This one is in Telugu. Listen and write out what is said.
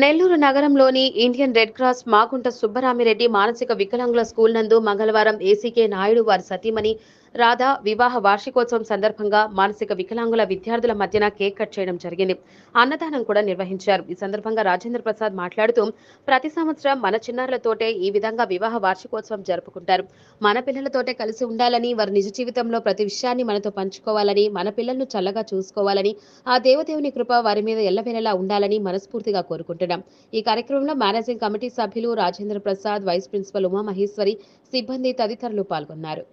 నెల్లూరు నగరంలోని Indian red cross Magunta Subbarami Reddy మానసిక వికలాంగుల స్కూల్ నందు మంగళవారం ఏసీకే నాయుడు వారి సతీమణి రాధా వివాహ వార్షికోత్సవం సందర్భంగా మానసిక వికలాంగుల విద్యార్థుల మధ్యన కేక్ కట్ చేయడం జరిగింది. అన్నదానం కూడా నిర్వహించారు. ఈ సందర్భంగా రాజేంద్ర ప్రసాద్ మాట్లాడుతూ ప్రతి సంవత్సరం మన చిన్నారులతోటే ఈ విధంగా వివాహ వార్షికోత్సవం జరుపుకుంటారు. మన పిల్లలతోటే కలిసి ఉండాలని, వారి నిజ జీవితంలో ప్రతి విషయాన్ని మనతో పంచుకోవాలని, మన పిల్లలను చల్లగా చూసుకోవాలని, ఆ దేవదేవుని కృప వారి మీద ఎల్లవేళలా ఉండాలని మనస్ఫూర్తిగా కోరుకుంటున్నాం. ఈ కార్యక్రమంలో మేనేజింగ్ కమిటీ సభ్యులు రాజేంద్ర ప్రసాద్, వైస్ ప్రిన్సిపల్ ఉమామహేశ్వరి, సిబ్బంది తదితరులు పాల్గొన్నారు.